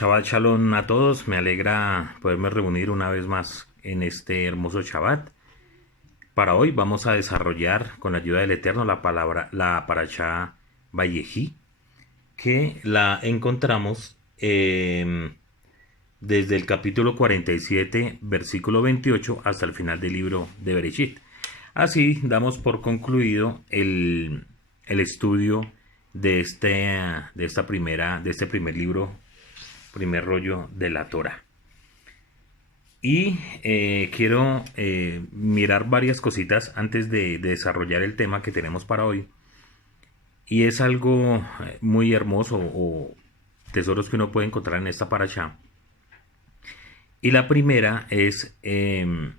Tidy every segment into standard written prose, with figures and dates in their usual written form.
Shabbat Shalom a todos, me alegra poderme reunir una vez más en este hermoso Shabbat. Para hoy vamos a desarrollar con la ayuda del Eterno la parashá Vayehi, que la encontramos desde el capítulo 47, versículo 28 hasta el final del libro de Bereshit. Así damos por concluido el estudio de este primer libro, primer rollo de la Torah. Y quiero mirar varias cositas antes de desarrollar el tema que tenemos para hoy. Y es algo muy hermoso, o tesoros que uno puede encontrar en esta parashá. Y la primera es que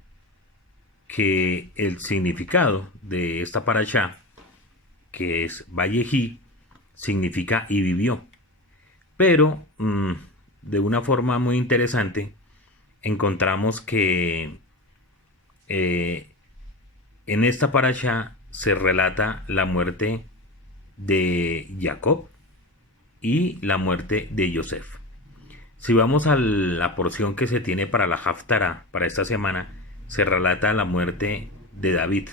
el significado de esta parashá, que es Vayehi, significa y vivió. Pero de una forma muy interesante encontramos que en esta parashá se relata la muerte de Jacob y la muerte de Yosef. Si vamos a la porción que se tiene para la Haftará, para esta semana, se relata la muerte de David,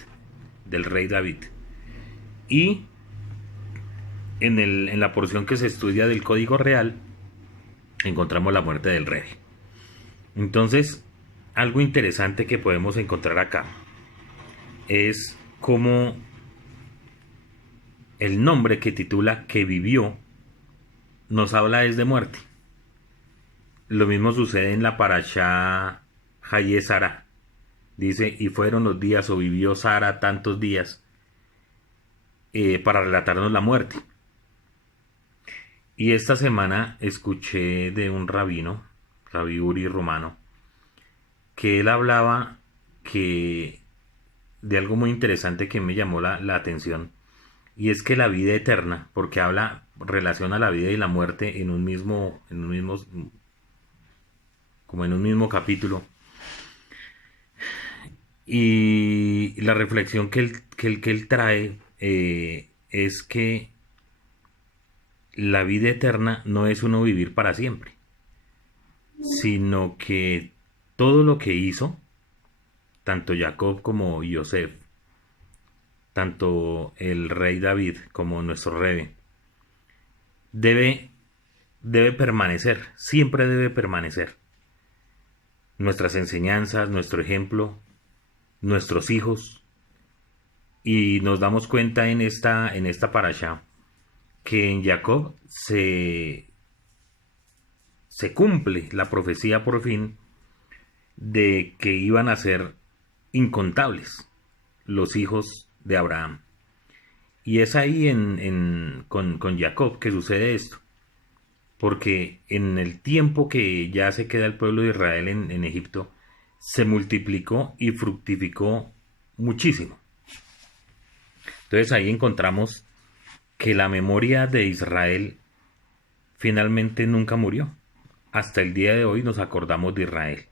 del rey David. Y en la porción que se estudia del Código Real, encontramos la muerte del rey. Entonces, algo interesante que podemos encontrar acá es cómo el nombre que titula que vivió nos habla es de muerte. Lo mismo sucede en la parashá Haye Sara. Dice, y fueron los días, o vivió Sara tantos días, para relatarnos la muerte. Y esta semana escuché de un rabino, Rabí Uri Romano, que él hablaba de algo muy interesante que me llamó la atención, y es que la vida eterna, porque relaciona la vida y la muerte como en un mismo capítulo, y la reflexión que él trae es que la vida eterna no es uno vivir para siempre, sino que todo lo que hizo, tanto Jacob como Yosef, tanto el rey David como nuestro rey, debe permanecer, siempre debe permanecer. Nuestras enseñanzas, nuestro ejemplo, nuestros hijos. Y nos damos cuenta en esta parashá que en Jacob se cumple la profecía por fin de que iban a ser incontables los hijos de Abraham. Y es ahí con Jacob que sucede esto, porque en el tiempo que ya se queda el pueblo de Israel en Egipto, se multiplicó y fructificó muchísimo. Entonces ahí encontramos que la memoria de Israel finalmente nunca murió. Hasta el día de hoy nos acordamos de Israel.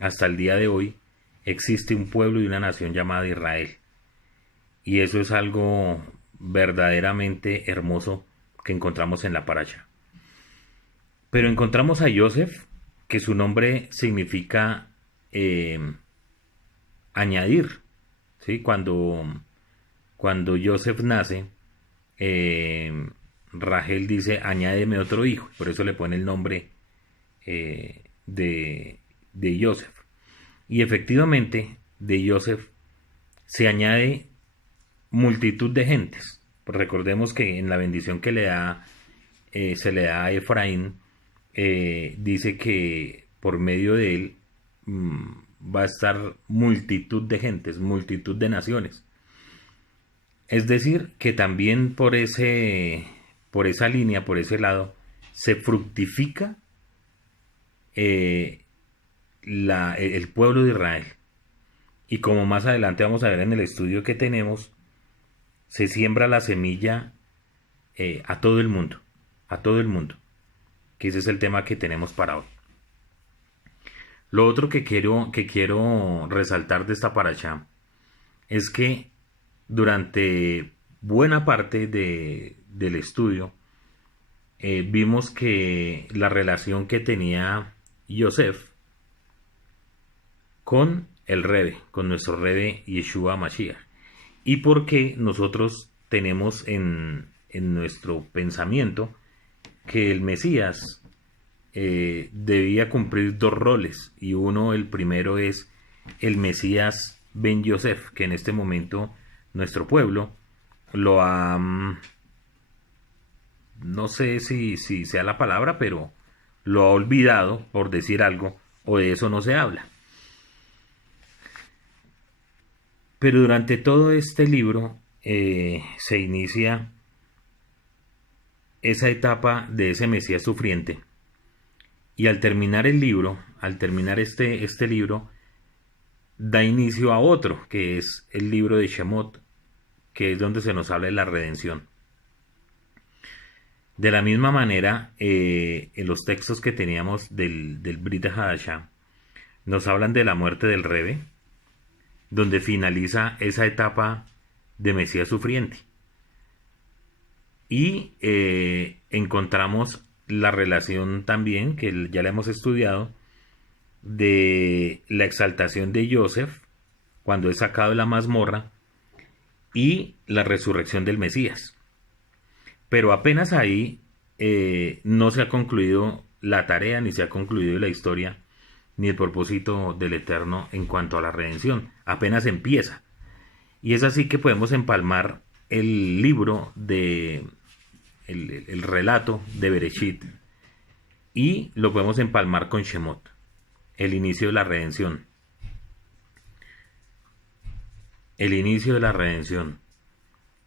Hasta el día de hoy existe un pueblo y una nación llamada Israel. Y eso es algo verdaderamente hermoso que encontramos en la parashá. Pero encontramos a Yosef, que su nombre significa añadir. ¿Sí? Cuando Yosef nace, Rachel dice, añádeme otro hijo. Por eso le pone el nombre de Yosef. Y efectivamente, de Yosef se añade multitud de gentes. Pues recordemos que en la bendición que se le da a Efraín, dice que por medio de él va a estar multitud de gentes, multitud de naciones. Es decir, que también por esa línea, por ese lado, se fructifica el pueblo de Israel. Y como más adelante vamos a ver en el estudio que tenemos, se siembra la semilla a todo el mundo, que ese es el tema que tenemos para hoy. Lo otro que quiero resaltar de esta parashá es que durante buena parte del estudio vimos que la relación que tenía Yosef con el Rebe, con nuestro Rebe Yeshua Mashiach. Y porque nosotros tenemos en nuestro pensamiento que el Mesías debía cumplir dos roles. Y uno, el primero, es el Mesías Ben Yosef, que en este momento nuestro pueblo lo ha, no sé si sea la palabra, pero lo ha olvidado, por decir algo, o de eso no se habla. Pero durante todo este libro se inicia esa etapa de ese Mesías sufriente. Y al terminar el libro, al terminar este libro, da inicio a otro, que es el libro de Shemot, que es donde se nos habla de la redención. De la misma manera, en los textos que teníamos del Brit Hadashah, nos hablan de la muerte del Rebe, donde finaliza esa etapa de Mesías sufriente. Y encontramos la relación también, que ya la hemos estudiado, de la exaltación de Yosef cuando es sacado de la mazmorra y la resurrección del Mesías. Pero apenas ahí no se ha concluido la tarea, ni se ha concluido la historia, ni el propósito del Eterno en cuanto a la redención. Apenas empieza. Y es así que podemos empalmar el libro de el relato de Bereshit y lo podemos empalmar con Shemot, el inicio de la redención. El inicio de la redención.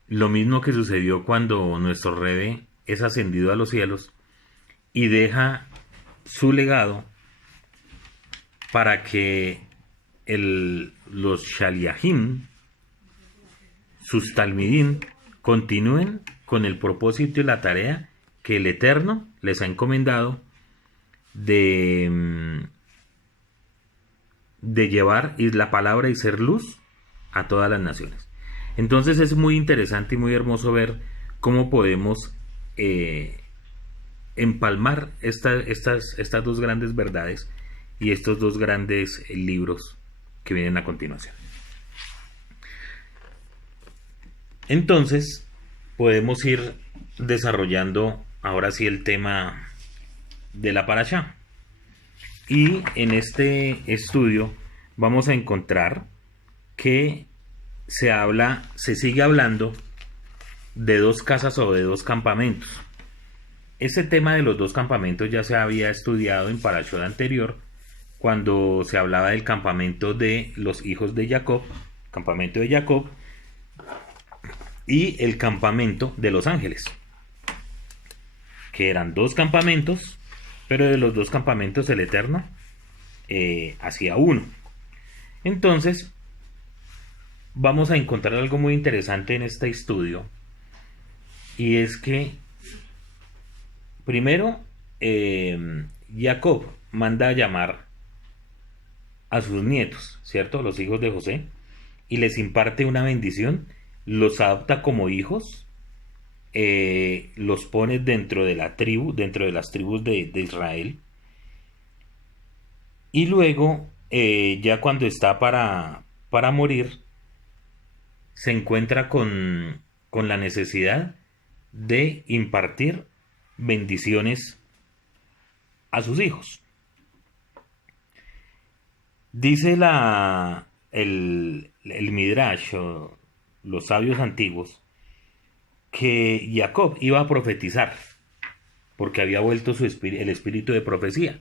Lo mismo que sucedió cuando nuestro Rebe es ascendido a los cielos y deja su legado para que los Shaliahim, sus Talmidim, continúen con el propósito y la tarea que el Eterno les ha encomendado de llevar la palabra y ser luz a todas las naciones. Entonces es muy interesante y muy hermoso ver cómo podemos empalmar estas dos grandes verdades y estos dos grandes libros que vienen a continuación. Entonces podemos ir desarrollando ahora sí el tema de la parashá. Y en este estudio vamos a encontrar que se sigue hablando de dos casas o de dos campamentos. Este tema de los dos campamentos ya se había estudiado en parashá anterior, cuando se hablaba del campamento de los hijos de Jacob, campamento de Jacob, y el campamento de los ángeles, que eran dos campamentos, pero de los dos campamentos el Eterno hacía uno. Entonces vamos a encontrar algo muy interesante en este estudio, y es que primero Jacob manda a llamar a sus nietos, ¿cierto? Los hijos de José, y les imparte una bendición, los adopta como hijos, los pone dentro de la tribu, dentro de las tribus de Israel, y luego ya cuando está para morir, se encuentra con la necesidad de impartir bendiciones a sus hijos. Dice el Midrash, o los sabios antiguos, que Jacob iba a profetizar, porque había vuelto el espíritu de profecía.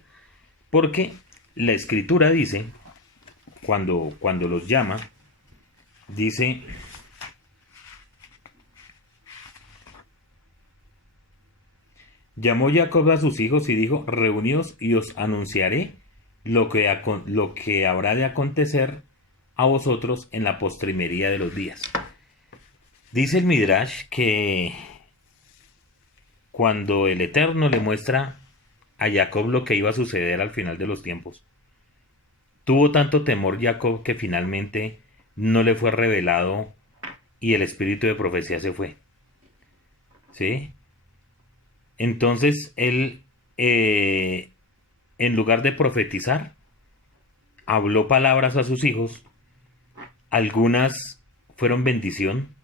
Porque la escritura dice, cuando los llama, dice: llamó Jacob a sus hijos y dijo: reuníos y os anunciaré lo que habrá de acontecer a vosotros en la postrimería de los días. Dice el Midrash que cuando el Eterno le muestra a Jacob lo que iba a suceder al final de los tiempos, tuvo tanto temor Jacob que finalmente no le fue revelado y el espíritu de profecía se fue. ¿Sí? Entonces él, en lugar de profetizar, habló palabras a sus hijos. Algunas fueron bendición,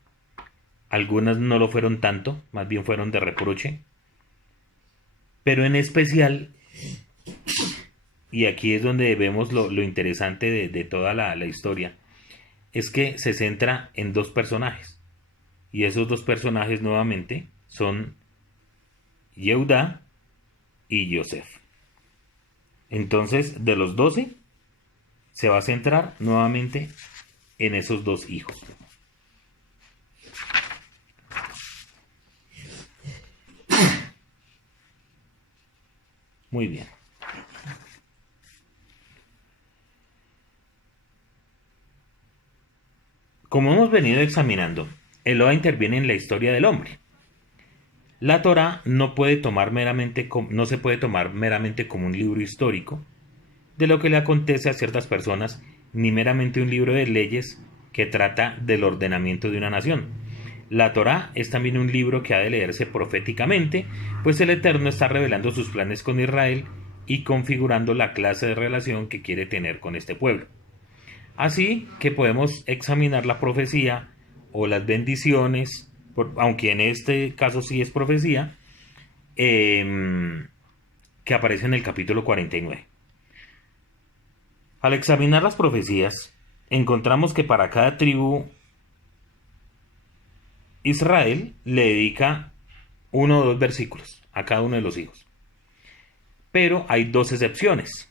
algunas no lo fueron tanto, más bien fueron de reproche. Pero en especial, y aquí es donde vemos lo interesante de toda la historia, es que se centra en dos personajes. Y esos dos personajes nuevamente son Yehuda y Yosef. Entonces, de los 12, se va a centrar nuevamente en esos dos hijos. Muy bien. Como hemos venido examinando, Eloa interviene en la historia del hombre. La Torá no se puede tomar meramente como un libro histórico de lo que le acontece a ciertas personas, ni meramente un libro de leyes que trata del ordenamiento de una nación. La Torá es también un libro que ha de leerse proféticamente, pues el Eterno está revelando sus planes con Israel y configurando la clase de relación que quiere tener con este pueblo. Así que podemos examinar la profecía o las bendiciones, aunque en este caso sí es profecía, que aparece en el capítulo 49. Al examinar las profecías, encontramos que para cada tribu Israel le dedica 1 o 2 versículos a cada uno de los hijos. Pero hay dos excepciones.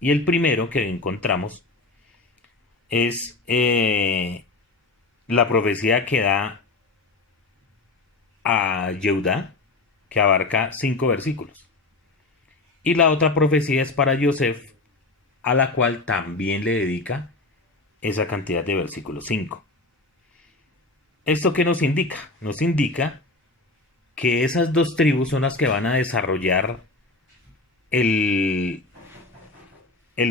Y el primero que encontramos es la profecía que da a Yehuda, que abarca 5 versículos. Y la otra profecía es para Yosef, a la cual también le dedica esa cantidad de versículos, 5. ¿Esto qué nos indica? Nos indica que esas dos tribus son las que van a desarrollar el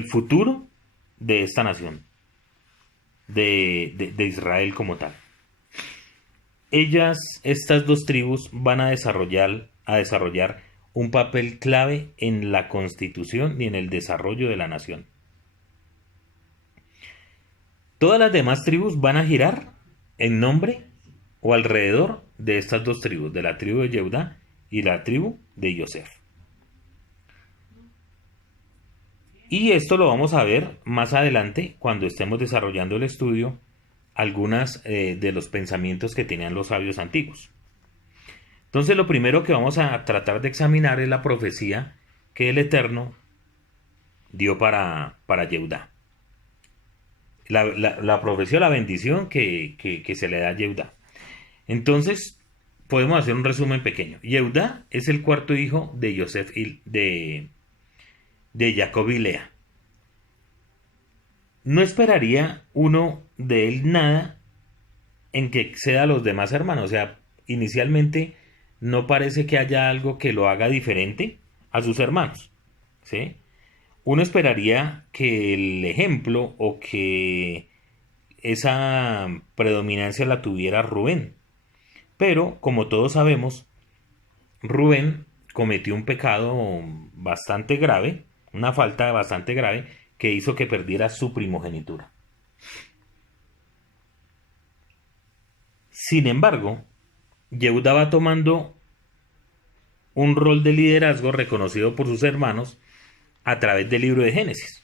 futuro de esta nación, de Israel como tal. Estas dos tribus, van a desarrollar un papel clave en la constitución y en el desarrollo de la nación. Todas las demás tribus van a girar en nombre o alrededor de estas dos tribus, de la tribu de Yehuda y la tribu de Yosef. Y esto lo vamos a ver más adelante cuando estemos desarrollando el estudio, algunas de los pensamientos que tenían los sabios antiguos. Entonces lo primero que vamos a tratar de examinar es la profecía que el Eterno dio para Yehuda. La profecía, la bendición que se le da a Yehuda. Entonces podemos hacer un resumen pequeño. Yehuda es el cuarto hijo de Yosef y de Jacob y Lea. No esperaría uno de él nada en que exceda a los demás hermanos. O sea, inicialmente no parece que haya algo que lo haga diferente a sus hermanos, ¿sí? Uno esperaría que el ejemplo o que esa predominancia la tuviera Rubén. Pero, como todos sabemos, Rubén cometió un pecado bastante grave, una falta bastante grave, que hizo que perdiera su primogenitura. Sin embargo, Yehuda va tomando un rol de liderazgo reconocido por sus hermanos a través del libro de Génesis.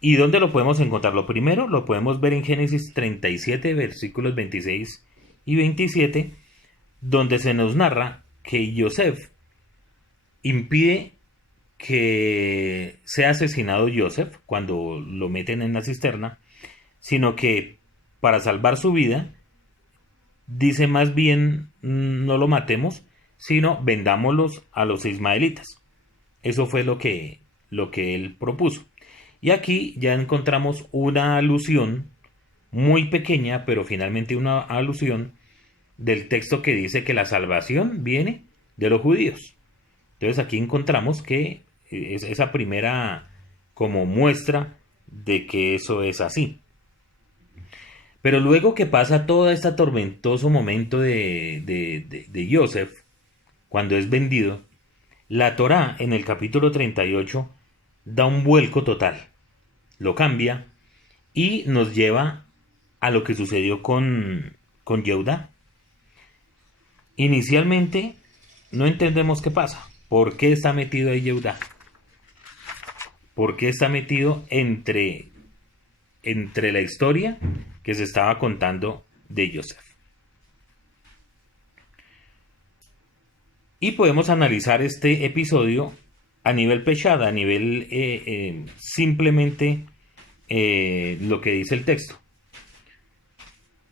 ¿Y dónde lo podemos encontrar? Lo primero lo podemos ver en Génesis 37, versículos 26 y 27, donde se nos narra que Yosef impide que sea asesinado Yosef cuando lo meten en la cisterna, sino que para salvar su vida, dice más bien no lo matemos, sino vendámoslos a los ismaelitas. Eso fue lo que él propuso. Y aquí ya encontramos una alusión muy pequeña, pero finalmente una alusión del texto que dice que la salvación viene de los judíos. Entonces aquí encontramos que es esa primera como muestra de que eso es así. Pero luego que pasa todo este tormentoso momento de Joseph, cuando es vendido, la Torá en el capítulo 38 da un vuelco total, lo cambia y nos lleva a lo que sucedió con Yehudá. Inicialmente no entendemos qué pasa, por qué está metido ahí Yehudá, por qué está metido entre la historia que se estaba contando de Joseph. Y podemos analizar este episodio a nivel pechada, a nivel simplemente lo que dice el texto.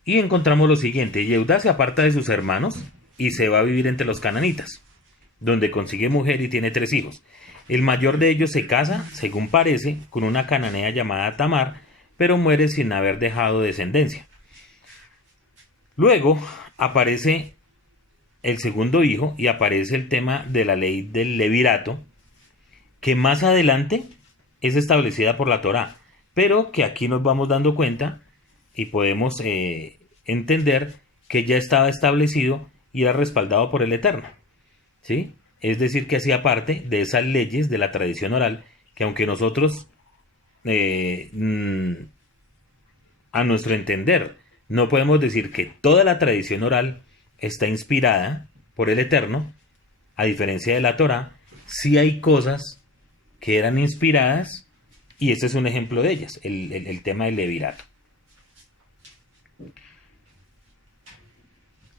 Y encontramos lo siguiente: Yehudá se aparta de sus hermanos y se va a vivir entre los cananitas, donde consigue mujer y tiene 3 hijos. El mayor de ellos se casa, según parece, con una cananea llamada Tamar, pero muere sin haber dejado descendencia. Luego aparece el segundo hijo y aparece el tema de la ley del levirato, que más adelante es establecida por la Torá, pero que aquí nos vamos dando cuenta y podemos entender que ya estaba establecido y era respaldado por el Eterno, ¿sí? Es decir, que hacía parte de esas leyes de la tradición oral, que aunque nosotros a nuestro entender no podemos decir que toda la tradición oral está inspirada por el Eterno, a diferencia de la Torá, sí hay cosas que eran inspiradas, y este es un ejemplo de ellas, el tema del levirato.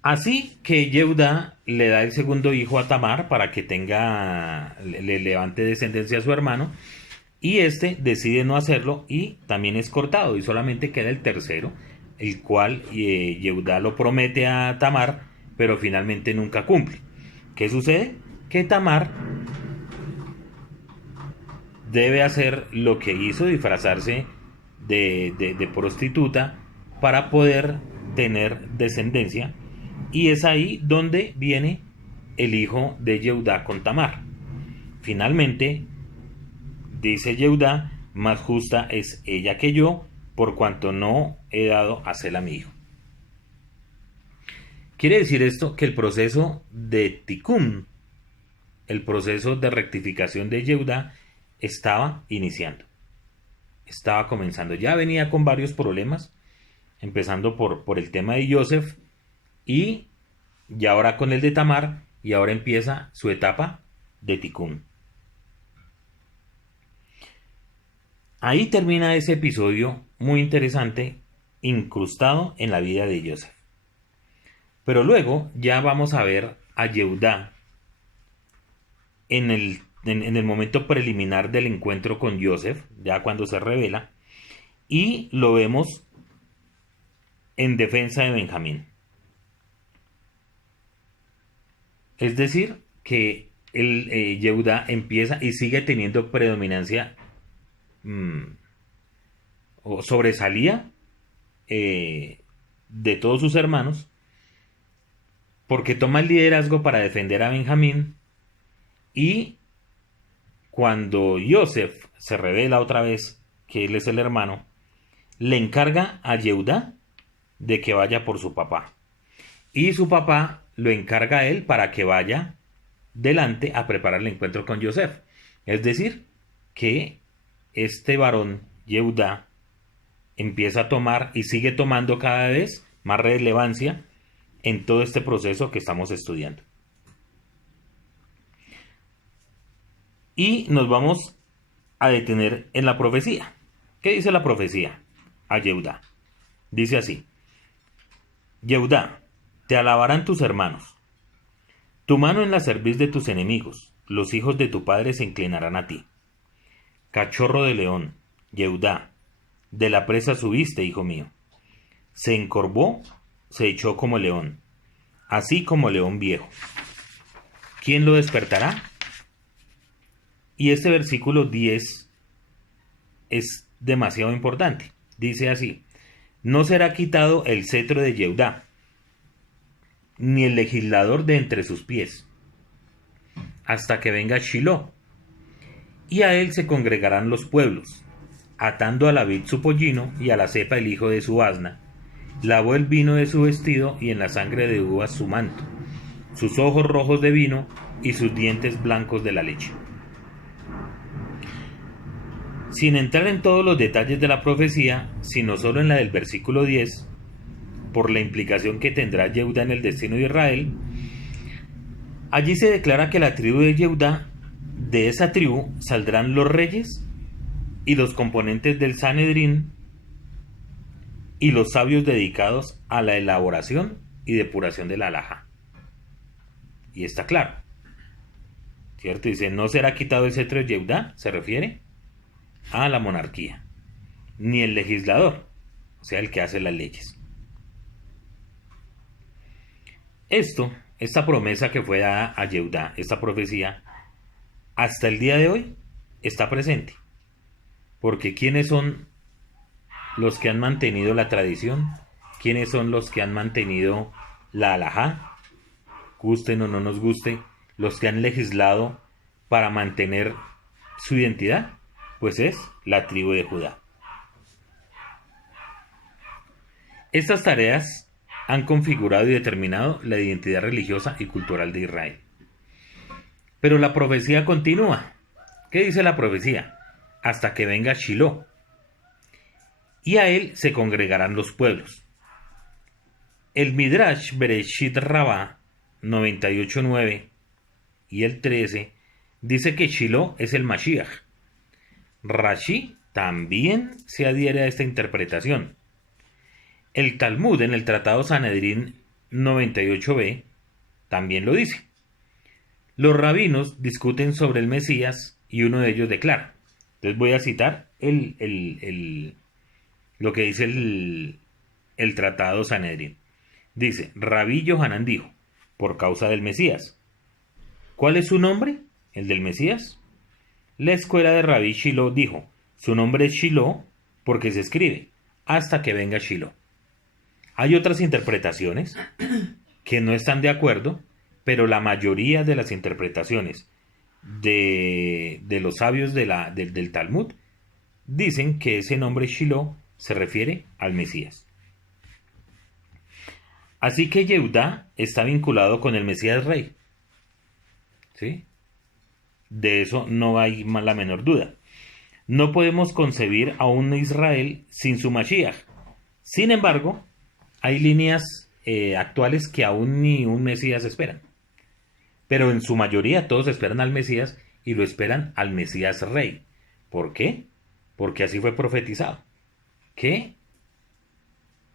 Así que Yehudá le da el segundo hijo a Tamar para que le levante descendencia a su hermano, y este decide no hacerlo y también es cortado, y solamente queda el tercero, el cual Yehudá lo promete a Tamar, pero finalmente nunca cumple. ¿Qué sucede? Que Tamar debe hacer lo que hizo, disfrazarse de prostituta para poder tener descendencia, y es ahí donde viene el hijo de Yehudá con Tamar. Finalmente, dice Yehudá: más justa es ella que yo, por cuanto no he dado a Sela mi hijo. Quiere decir esto que el proceso de Tikkun, el proceso de rectificación de Yehudá, estaba iniciando, estaba comenzando. Ya venía con varios problemas, empezando por el tema de Joseph, y ya ahora con el de Tamar, y ahora empieza su etapa de Tikkun. Ahí termina ese episodio muy interesante, incrustado en la vida de Joseph. Pero luego ya vamos a ver a Yehudá en el momento preliminar del encuentro con Joseph, ya cuando se revela, y lo vemos en defensa de Benjamín. Es decir, que Yehudá empieza y sigue teniendo predominancia, o sobresalía de todos sus hermanos, porque toma el liderazgo para defender a Benjamín, y cuando Joseph se revela otra vez que él es el hermano, le encarga a Yehudá de que vaya por su papá, y su papá lo encarga a él para que vaya delante a preparar el encuentro con Joseph. Es decir, que este varón, Yehudá, empieza a tomar y sigue tomando cada vez más relevancia en todo este proceso que estamos estudiando. Y nos vamos a detener en la profecía. ¿Qué dice la profecía a Yehudá? Dice así: Yehudá, te alabarán tus hermanos, tu mano en la cerviz de tus enemigos, los hijos de tu padre se inclinarán a ti. Cachorro de león, Yehudá, de la presa subiste, hijo mío. Se encorvó, se echó como león, así como león viejo. ¿Quién lo despertará? Y este versículo 10 es demasiado importante. Dice así: no será quitado el cetro de Yehudá, ni el legislador de entre sus pies, hasta que venga Shiloh, y a él se congregarán los pueblos, atando a la vid su pollino y a la cepa el hijo de su asna, lavó el vino de su vestido y en la sangre de uvas su manto, sus ojos rojos de vino y sus dientes blancos de la leche. Sin entrar en todos los detalles de la profecía, sino solo en la del versículo 10, por la implicación que tendrá Yehudá en el destino de Israel, allí se declara que la tribu de Yehudá, de esa tribu saldrán los reyes y los componentes del Sanedrín y los sabios dedicados a la elaboración y depuración de la halajá. Y está claro, ¿cierto? Dice, no será quitado el cetro de Yehudá, se refiere a la monarquía, ni el legislador, o sea, el que hace las leyes. Esta promesa que fue dada a Yehudá, esta profecía, hasta el día de hoy está presente. Porque ¿quiénes son los que han mantenido la tradición? ¿Quiénes son los que han mantenido la halajá? Gusten o no nos guste, los que han legislado para mantener su identidad, pues es la tribu de Judá. Estas tareas han configurado y determinado la identidad religiosa y cultural de Israel. Pero la profecía continúa. ¿Qué dice la profecía? Hasta que venga Shiloh, y a él se congregarán los pueblos. El Midrash Bereshit Rabbah 98.9 y el 13 dice que Shiloh es el Mashiach. Rashi también se adhiere a esta interpretación. El Talmud en el Tratado Sanedrín 98b también lo dice. Los rabinos discuten sobre el Mesías y uno de ellos declara. Entonces voy a citar lo que dice el Tratado Sanedrín. Dice, Rabí Yohanan dijo, por causa del Mesías. ¿Cuál es su nombre? ¿El del Mesías? La escuela de Rabí Shiloh dijo, su nombre es Shiloh porque se escribe, hasta que venga Shiloh. Hay otras interpretaciones que no están de acuerdo, pero la mayoría de las interpretaciones de los sabios del Talmud dicen que ese nombre Shiloh se refiere al Mesías. Así que Yehudá está vinculado con el Mesías Rey. ¿Sí? De eso no hay la menor duda. No podemos concebir a un Israel sin su Mashiach. Sin embargo, hay líneas actuales que aún ni un Mesías esperan. Pero en su mayoría todos esperan al Mesías y lo esperan al Mesías Rey. ¿Por qué? Porque así fue profetizado. Que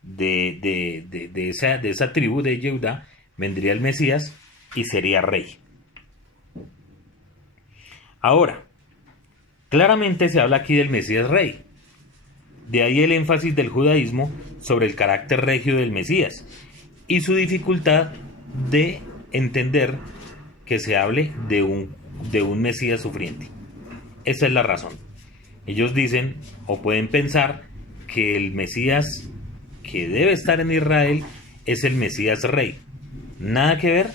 de esa tribu de Yehudá vendría el Mesías y sería rey. Ahora, claramente se habla aquí del Mesías Rey. De ahí el énfasis del judaísmo sobre el carácter regio del Mesías y su dificultad de entender que se hable de un Mesías sufriente. Esa es la razón. Ellos dicen o pueden pensar que el Mesías que debe estar en Israel es el Mesías Rey. Nada que ver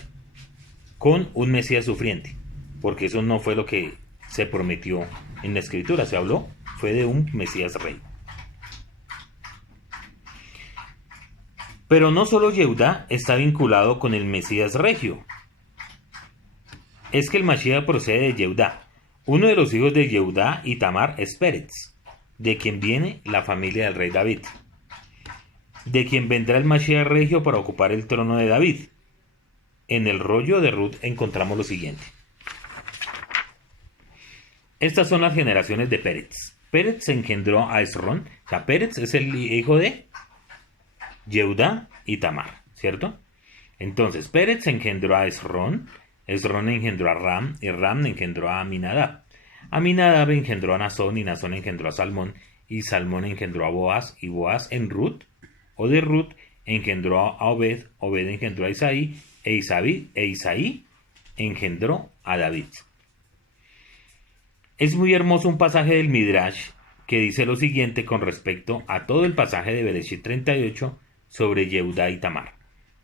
con un Mesías sufriente, porque eso no fue lo que se prometió en la Escritura. Se habló, fue de un Mesías Rey. Pero no solo Yehudá está vinculado con el Mesías Regio. Es que el Mashiach procede de Yehudá. Uno de los hijos de Yehudá y Tamar es Pérez, de quien viene la familia del rey David, de quien vendrá el Mashiach Regio para ocupar el trono de David. En el rollo de Ruth encontramos lo siguiente. Estas son las generaciones de Pérez. Pérez engendró a Esrón. O sea, Pérez es el hijo de Yehudá y Tamar, ¿cierto? Entonces, Pérez engendró a Esrón. Esrón engendró a Ram, y Ram engendró a Aminadab. Aminadab engendró a Nazón, y Nazón engendró a Salmón, y Salmón engendró a Boaz, y Boaz en Ruth, o de Ruth, engendró a Obed, Obed engendró a Isaí, e Isaí engendró a David. Es muy hermoso un pasaje del Midrash que dice lo siguiente con respecto a todo el pasaje de Bereshit 38 sobre Yehudá y Tamar.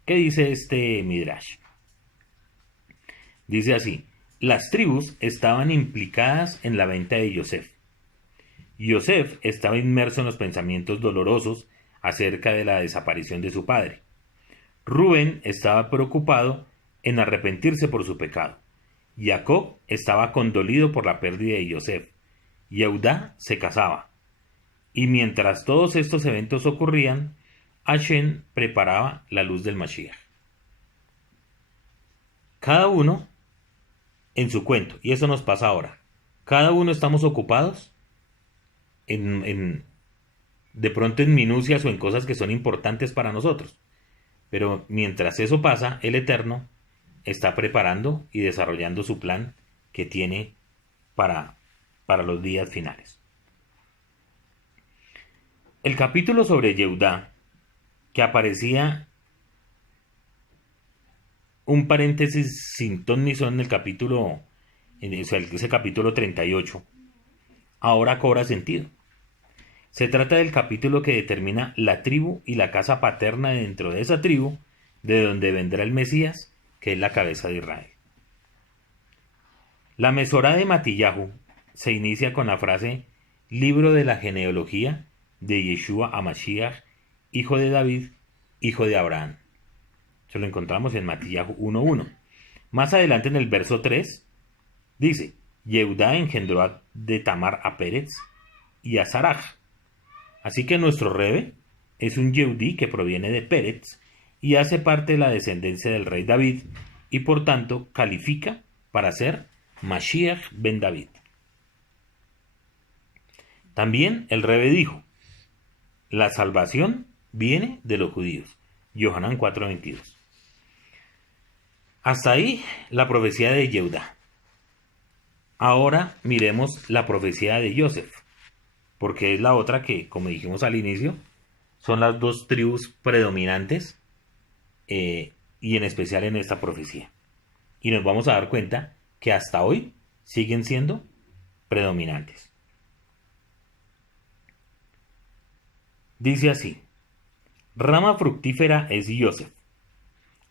¿Qué dice este Midrash? Dice así: las tribus estaban implicadas en la venta de Yosef. Yosef estaba inmerso en los pensamientos dolorosos acerca de la desaparición de su padre. Rubén estaba preocupado en arrepentirse por su pecado. Jacob estaba condolido por la pérdida de Yosef. Yehudá se casaba. Y mientras todos estos eventos ocurrían, Hashem preparaba la luz del Mashiach. Cada uno en su cuento, y eso nos pasa ahora. Cada uno estamos ocupados de pronto en minucias o en cosas que son importantes para nosotros. Pero mientras eso pasa, el Eterno está preparando y desarrollando su plan que tiene para los días finales. El capítulo sobre Yehudá, que aparecía un paréntesis sin ton ni son en el capítulo, ese capítulo 38, ahora cobra sentido. Se trata del capítulo que determina la tribu y la casa paterna dentro de esa tribu, de donde vendrá el Mesías, que es la cabeza de Israel. La Mesorá de Matillahu se inicia con la frase Libro de la genealogía de Yeshua HaMashiach, hijo de David, hijo de Abraham. Se lo encontramos en Matillahu 1.1. Más adelante en el verso 3 dice, Yehudá engendró de Tamar a Pérez y a Saraj. Así que nuestro Rebe es un Yehudí que proviene de Pérez y hace parte de la descendencia del rey David y por tanto califica para ser Mashiach ben David. También el Rebe dijo, la salvación viene de los judíos. Yohanan 4.22. Hasta ahí la profecía de Yehudá. Ahora miremos la profecía de Yosef, porque es la otra que, como dijimos al inicio, son las dos tribus predominantes y en especial en esta profecía. Y nos vamos a dar cuenta que hasta hoy siguen siendo predominantes. Dice así, rama fructífera es Yosef,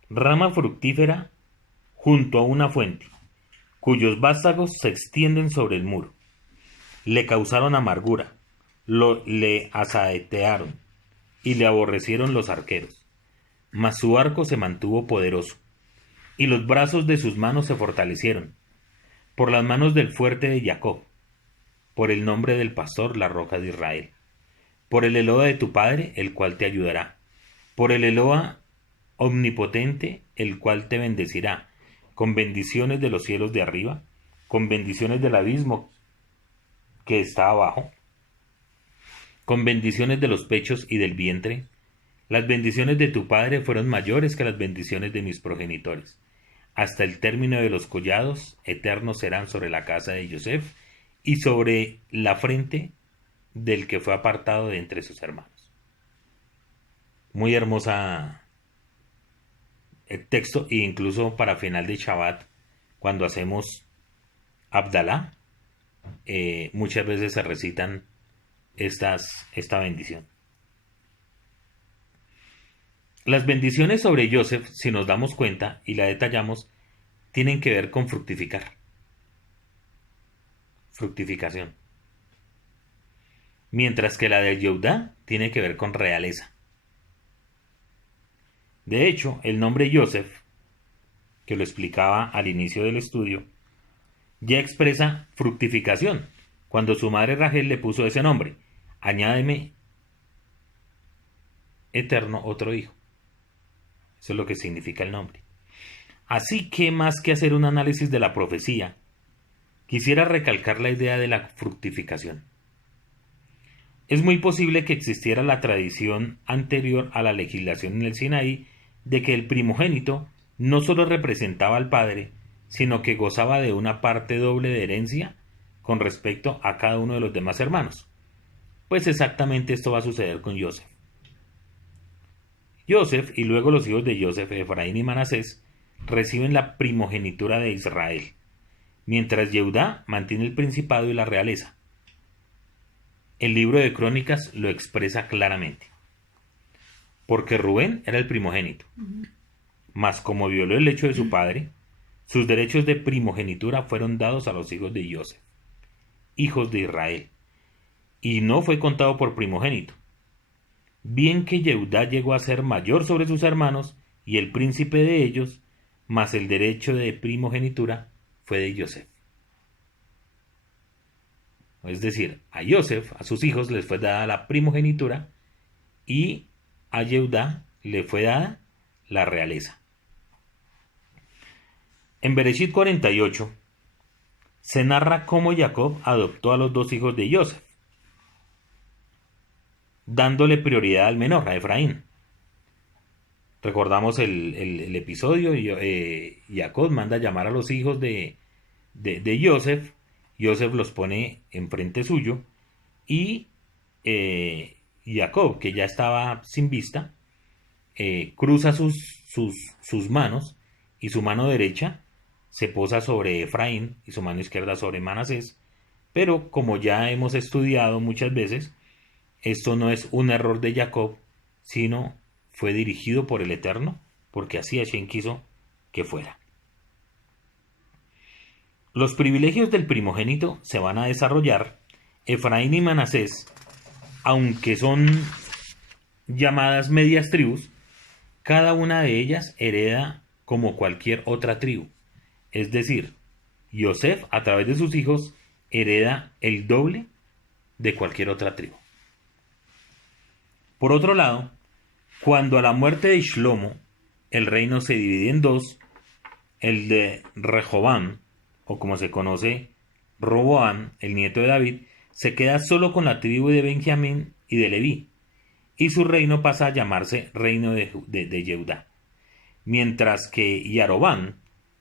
rama fructífera junto a una fuente, cuyos vástagos se extienden sobre el muro. Le causaron amargura, le asaetearon y le aborrecieron los arqueros. Mas su arco se mantuvo poderoso, y los brazos de sus manos se fortalecieron, por las manos del fuerte de Jacob, por el nombre del pastor, la roca de Israel, por el Eloa de tu padre, el cual te ayudará, por el Eloa omnipotente, el cual te bendecirá, con bendiciones de los cielos de arriba, con bendiciones del abismo que está abajo, con bendiciones de los pechos y del vientre. Las bendiciones de tu padre fueron mayores que las bendiciones de mis progenitores. Hasta el término de los collados eternos serán sobre la casa de Yosef y sobre la frente del que fue apartado de entre sus hermanos. Muy hermosa el texto, e incluso para final de Shabbat, cuando hacemos Abdalá, muchas veces se recitan esta bendición. Las bendiciones sobre Yosef, si nos damos cuenta y la detallamos, tienen que ver con fructificar. Fructificación. Mientras que la de Yehudá tiene que ver con realeza. De hecho, el nombre Yosef, que lo explicaba al inicio del estudio, ya expresa fructificación. Cuando su madre Rachel le puso ese nombre, añádeme eterno otro hijo. Eso es lo que significa el nombre. Así que más que hacer un análisis de la profecía, quisiera recalcar la idea de la fructificación. Es muy posible que existiera la tradición anterior a la legislación en el Sinaí de que el primogénito no solo representaba al padre, sino que gozaba de una parte doble de herencia con respecto a cada uno de los demás hermanos. Pues exactamente esto va a suceder con Yosef. Yosef y luego los hijos de Yosef, Efraín y Manasés, reciben la primogenitura de Israel, mientras Yehudá mantiene el principado y la realeza. El libro de Crónicas lo expresa claramente. Porque Rubén era el primogénito, mas como violó el lecho de su padre, sus derechos de primogenitura fueron dados a los hijos de Yosef, hijos de Israel, y no fue contado por primogénito. bien que Yehudá llegó a ser mayor sobre sus hermanos y el príncipe de ellos, mas el derecho de primogenitura fue de Yosef. Es decir, a Yosef, a sus hijos, les fue dada la primogenitura y a Yehudá le fue dada la realeza. En Bereshit 48 se narra cómo Jacob adoptó a los dos hijos de Yosef, dándole prioridad al menor, a Efraín. Recordamos el episodio, Jacob manda llamar a los hijos de Yosef, Yosef los pone enfrente suyo y Jacob, que ya estaba sin vista, cruza sus manos y su mano derecha se posa sobre Efraín y su mano izquierda sobre Manasés, pero como ya hemos estudiado muchas veces, esto no es un error de Jacob, sino fue dirigido por el Eterno, porque así Hashem quiso que fuera. Los privilegios del primogénito se van a desarrollar. Efraín y Manasés, aunque son llamadas medias tribus, cada una de ellas hereda como cualquier otra tribu. Es decir, Yosef, a través de sus hijos, hereda el doble de cualquier otra tribu. Por otro lado, cuando a la muerte de Shlomo el reino se divide en dos, el de Rehoboam, o como se conoce, Roboam, el nieto de David, se queda solo con la tribu de Benjamín y de Leví, y su reino pasa a llamarse reino de Yehudá. Mientras que Yaroboam,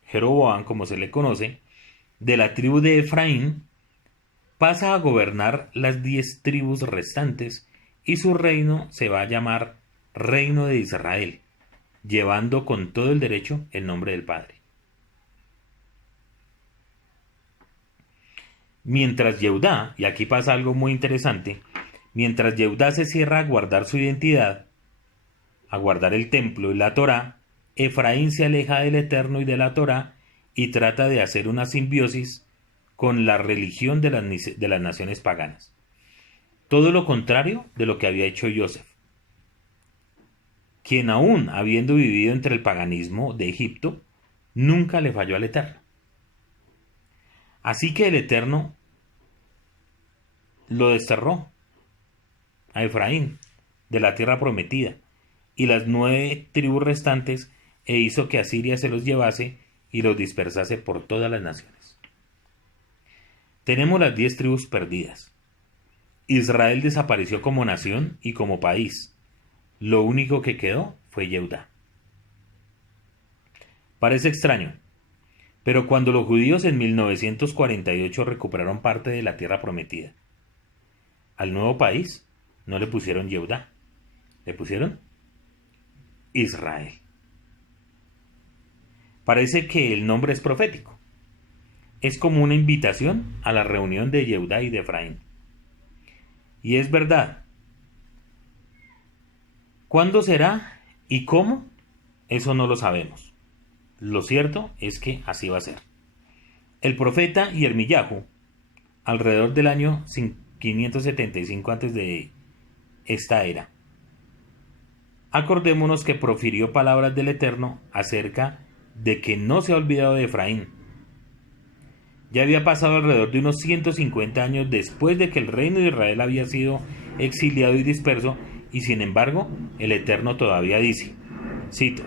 Jeroboam como se le conoce, de la tribu de Efraín, pasa a gobernar las 10 tribus restantes y su reino se va a llamar Reino de Israel, llevando con todo el derecho el nombre del Padre. Mientras Yehudá, y aquí pasa algo muy interesante, mientras Yehudá se cierra a guardar su identidad, a guardar el templo y la Torá, Efraín se aleja del Eterno y de la Torá y trata de hacer una simbiosis con la religión de las naciones paganas. Todo lo contrario de lo que había hecho Yosef, quien aún habiendo vivido entre el paganismo de Egipto, nunca le falló al Eterno. Así que el Eterno lo desterró a Efraín de la tierra prometida y las 9 tribus restantes e hizo que Asiria se los llevase y los dispersase por todas las naciones. Tenemos las 10 tribus perdidas. Israel desapareció como nación y como país. Lo único que quedó fue Yehudá. Parece extraño, pero cuando los judíos en 1948 recuperaron parte de la tierra prometida, al nuevo país no le pusieron Yehudá, le pusieron Israel. Parece que el nombre es profético. Es como una invitación a la reunión de Yehudá y de Efraín. Y es verdad. ¿Cuándo será y cómo? Eso no lo sabemos. Lo cierto es que así va a ser. El profeta Yirmiyahu, alrededor del año 575 antes de esta era, acordémonos que profirió palabras del Eterno acerca de que no se ha olvidado de Efraín. Ya había pasado alrededor de unos 150 años después de que el reino de Israel había sido exiliado y disperso, y sin embargo el Eterno todavía dice, cito,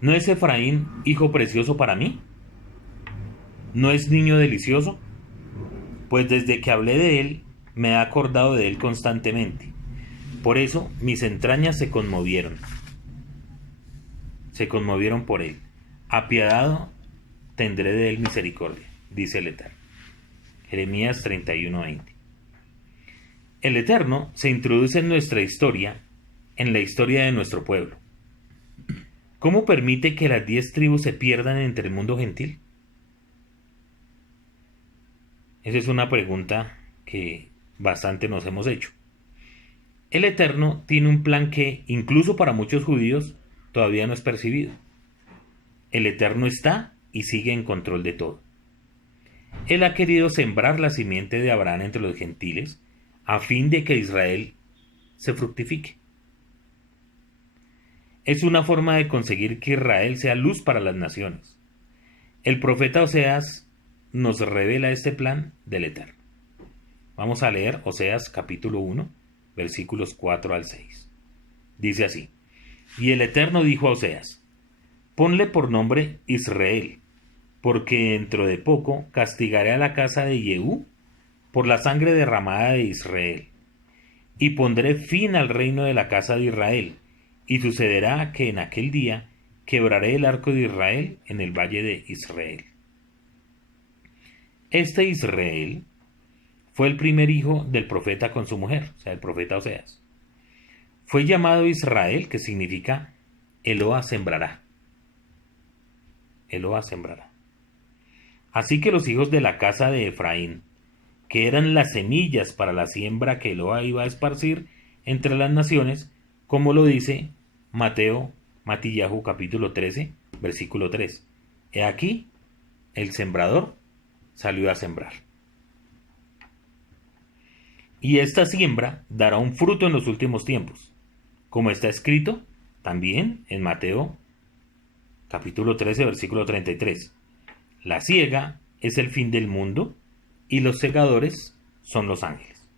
¿no es Efraín hijo precioso para mí? ¿No es niño delicioso? Pues desde que hablé de él me he acordado de él constantemente. Por eso mis entrañas se conmovieron por él. Apiadado tendré de él misericordia, dice el Eterno. Jeremías 31:20. El Eterno se introduce en nuestra historia, en la historia de nuestro pueblo. ¿Cómo permite que las 10 tribus se pierdan entre el mundo gentil? Esa es una pregunta que bastante nos hemos hecho. El Eterno tiene un plan que, incluso para muchos judíos, todavía no es percibido. El Eterno está y sigue en control de todo. Él ha querido sembrar la simiente de Abraham entre los gentiles, a fin de que Israel se fructifique. Es una forma de conseguir que Israel sea luz para las naciones. El profeta Oseas nos revela este plan del Eterno. Vamos a leer Oseas capítulo 1, versículos 4 al 6. Dice así: Y el Eterno dijo a Oseas: Ponle por nombre Israel, porque dentro de poco castigaré a la casa de Jehú por la sangre derramada de Israel, y pondré fin al reino de la casa de Israel, y sucederá que en aquel día quebraré el arco de Israel en el valle de Israel. Este Israel fue el primer hijo del profeta con su mujer, o sea, el profeta Oseas. Fue llamado Israel, que significa Eloa sembrará. Eloa sembrará. Así que los hijos de la casa de Efraín, que eran las semillas para la siembra que Eloa iba a esparcir entre las naciones, como lo dice Matillahu capítulo 13, versículo 3. He aquí, el sembrador salió a sembrar. Y esta siembra dará un fruto en los últimos tiempos, como está escrito también en Mateo capítulo 13, versículo 33. La siega es el fin del mundo y los segadores son los ángeles.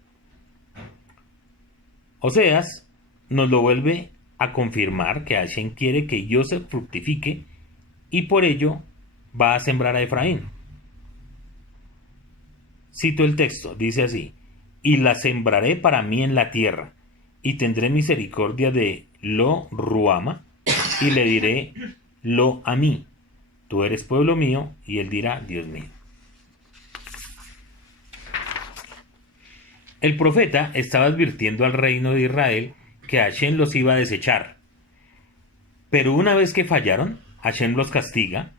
Oseas nos lo vuelve a confirmar que Hashem quiere que Yosef fructifique y por ello va a sembrar a Efraín. Cito el texto, dice así: Y la sembraré para mí en la tierra, y tendré misericordia de Lo Ruama, y le diré Lo a mí, tú eres pueblo mío, y él dirá Dios mío. El profeta estaba advirtiendo al reino de Israel que Hashem los iba a desechar. Pero una vez que fallaron, Hashem los castiga,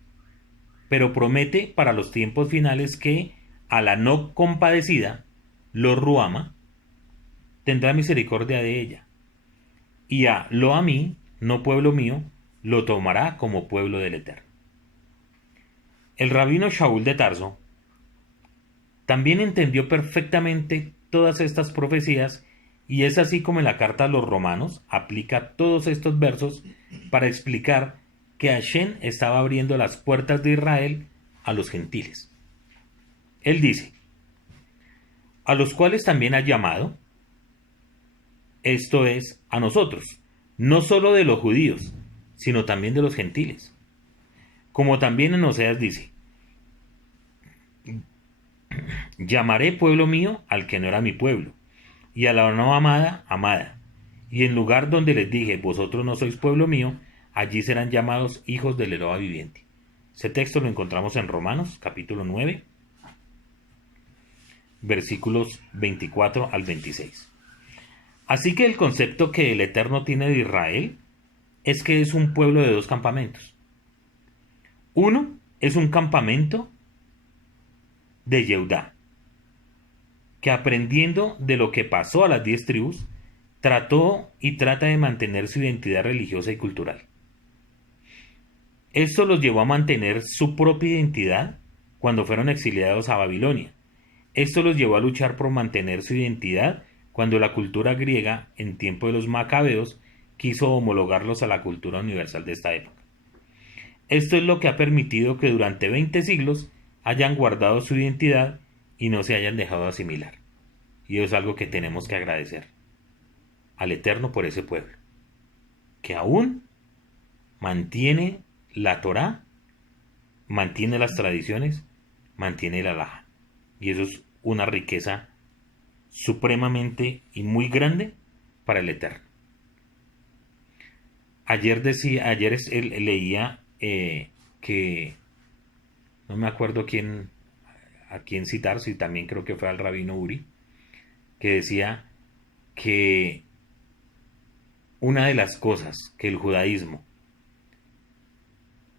pero promete para los tiempos finales que a la no compadecida, Lo Ruama, tendrá misericordia de ella. Y a Lo a mí, no pueblo mío, lo tomará como pueblo del Eterno. El rabino Shaul de Tarso también entendió perfectamente todas estas profecías y es así como en la carta a los romanos aplica todos estos versos para explicar que Hashem estaba abriendo las puertas de Israel a los gentiles. Él dice: a los cuales también ha llamado, esto es, a nosotros, no solo de los judíos, sino también de los gentiles. Como también en Oseas dice: llamaré pueblo mío al que no era mi pueblo, y a la no amada, amada. Y en lugar donde les dije, vosotros no sois pueblo mío, allí serán llamados hijos del Eloa viviente. Ese texto lo encontramos en Romanos, capítulo 9, versículos 24 al 26. Así que el concepto que el Eterno tiene de Israel es que es un pueblo de dos campamentos. Uno es un campamento de Yehudá, que aprendiendo de lo que pasó a las 10 tribus, trató y trata de mantener su identidad religiosa y cultural. Esto los llevó a mantener su propia identidad cuando fueron exiliados a Babilonia. Esto los llevó a luchar por mantener su identidad cuando la cultura griega, en tiempo de los macabeos, quiso homologarlos a la cultura universal de esta época. Esto es lo que ha permitido que durante 20 siglos hayan guardado su identidad y no se hayan dejado asimilar. Y eso es algo que tenemos que agradecer al Eterno por ese pueblo, que aún mantiene la Torá, mantiene las tradiciones, mantiene el alajá. Y eso es una riqueza supremamente y muy grande para el Eterno. Ayer leía que no me acuerdo a quién citar, si también creo que fue al rabino Uri, que decía que una de las cosas que el judaísmo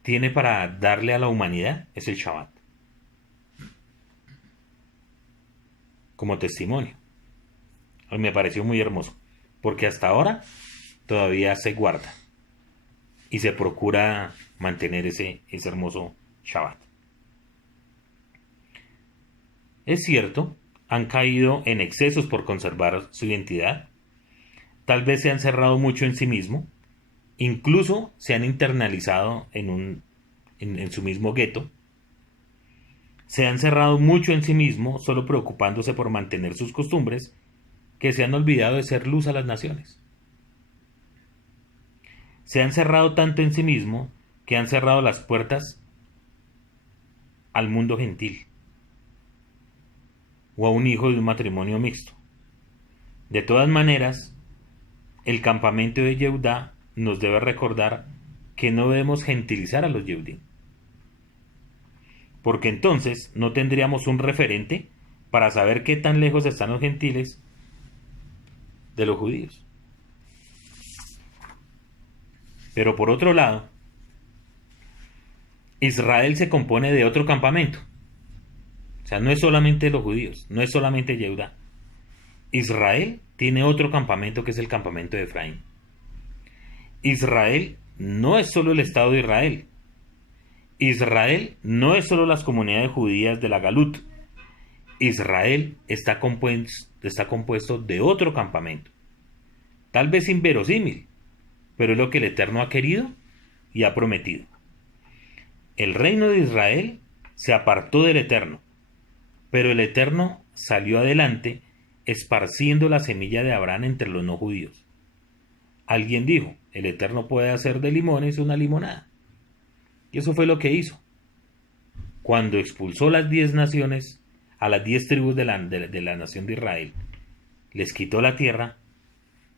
tiene para darle a la humanidad es el Shabbat, como testimonio. Me pareció muy hermoso, porque hasta ahora todavía se guarda y se procura mantener ese hermoso Shabbat. Es cierto, han caído en excesos por conservar su identidad, tal vez se han cerrado mucho en sí mismo, incluso se han internalizado en su mismo gueto, se han cerrado mucho en sí mismo, solo preocupándose por mantener sus costumbres, que se han olvidado de ser luz a las naciones. Se han cerrado tanto en sí mismo que han cerrado las puertas al mundo gentil o a un hijo de un matrimonio mixto. De todas maneras, el campamento de Yehudá nos debe recordar que no debemos gentilizar a los Yehudim, porque entonces no tendríamos un referente para saber qué tan lejos están los gentiles de los judíos. Pero por otro lado, Israel se compone de otro campamento. O sea, no es solamente los judíos, no es solamente Yehudá. Israel tiene otro campamento que es el campamento de Efraín. Israel no es solo el Estado de Israel. Israel no es solo las comunidades judías de la Galut. Israel está compuesto de otro campamento. Tal vez inverosímil, pero es lo que el Eterno ha querido y ha prometido. El reino de Israel se apartó del Eterno, pero el Eterno salió adelante esparciendo la semilla de Abraham entre los no judíos. Alguien dijo, el Eterno puede hacer de limones una limonada. Y eso fue lo que hizo. Cuando expulsó las 10 naciones, a las 10 tribus de la nación de Israel, les quitó la tierra,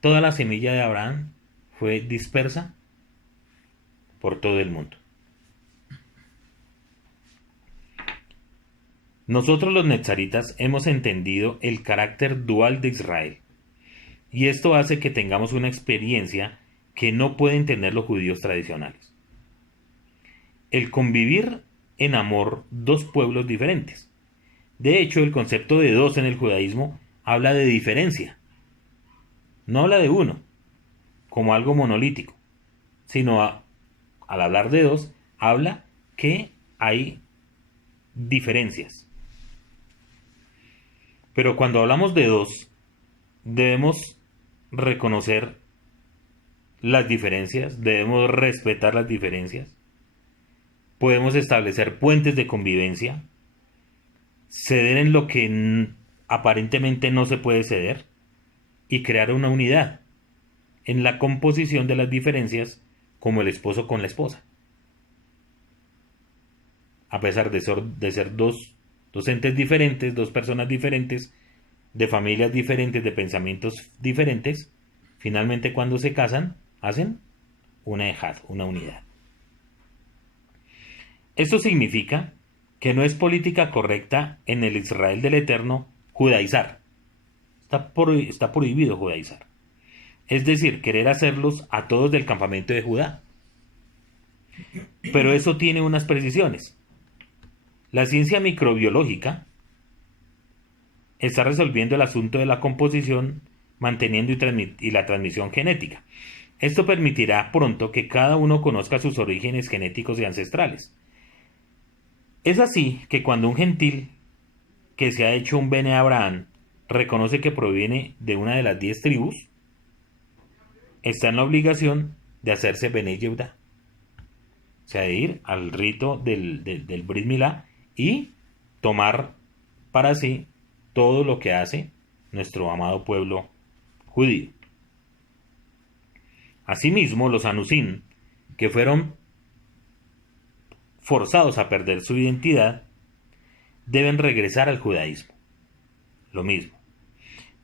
toda la semilla de Abraham fue dispersa por todo el mundo. Nosotros los netzaritas hemos entendido el carácter dual de Israel, y esto hace que tengamos una experiencia que no pueden tener los judíos tradicionales. El convivir en amor dos pueblos diferentes. De hecho, el concepto de dos en el judaísmo habla de diferencia. No habla de uno, como algo monolítico, sino al hablar de dos, habla que hay diferencias. Pero cuando hablamos de dos, debemos reconocer las diferencias, debemos respetar las diferencias, podemos establecer puentes de convivencia, ceder en lo que aparentemente no se puede ceder y crear una unidad en la composición de las diferencias, como el esposo con la esposa. A pesar de ser dos entes diferentes, dos personas diferentes, de familias diferentes, de pensamientos diferentes, finalmente cuando se casan, hacen una ejad, una unidad. Esto significa que no es política correcta en el Israel del Eterno judaizar. Está prohibido judaizar. Es decir, querer hacerlos a todos del campamento de Judá. Pero eso tiene unas precisiones. La ciencia microbiológica está resolviendo el asunto de la composición, manteniendo y la transmisión genética. Esto permitirá pronto que cada uno conozca sus orígenes genéticos y ancestrales. Es así que cuando un gentil que se ha hecho un Bene Abraham reconoce que proviene de una de las 10 tribus, está en la obligación de hacerse Bene Yehudá. O sea, de ir al rito del Brit Milá y tomar para sí todo lo que hace nuestro amado pueblo judío. Asimismo, los Anusín, que fueron forzados a perder su identidad, deben regresar al judaísmo. Lo mismo.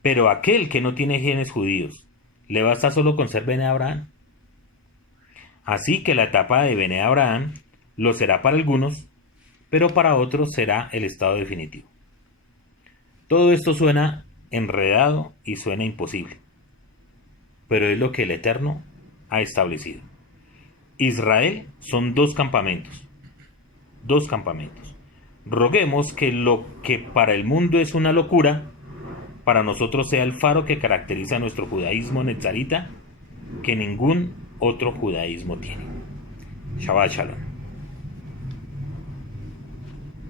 Pero aquel que no tiene genes judíos, ¿le basta solo con ser Bene Abraham? Así que la etapa de Bene Abraham lo será para algunos, pero para otros será el estado definitivo. Todo esto suena enredado y suena imposible, pero es lo que el Eterno ha establecido. Israel son dos campamentos. Roguemos que lo que para el mundo es una locura, para nosotros sea el faro que caracteriza nuestro judaísmo netzarita, que ningún otro judaísmo tiene. Shabbat Shalom.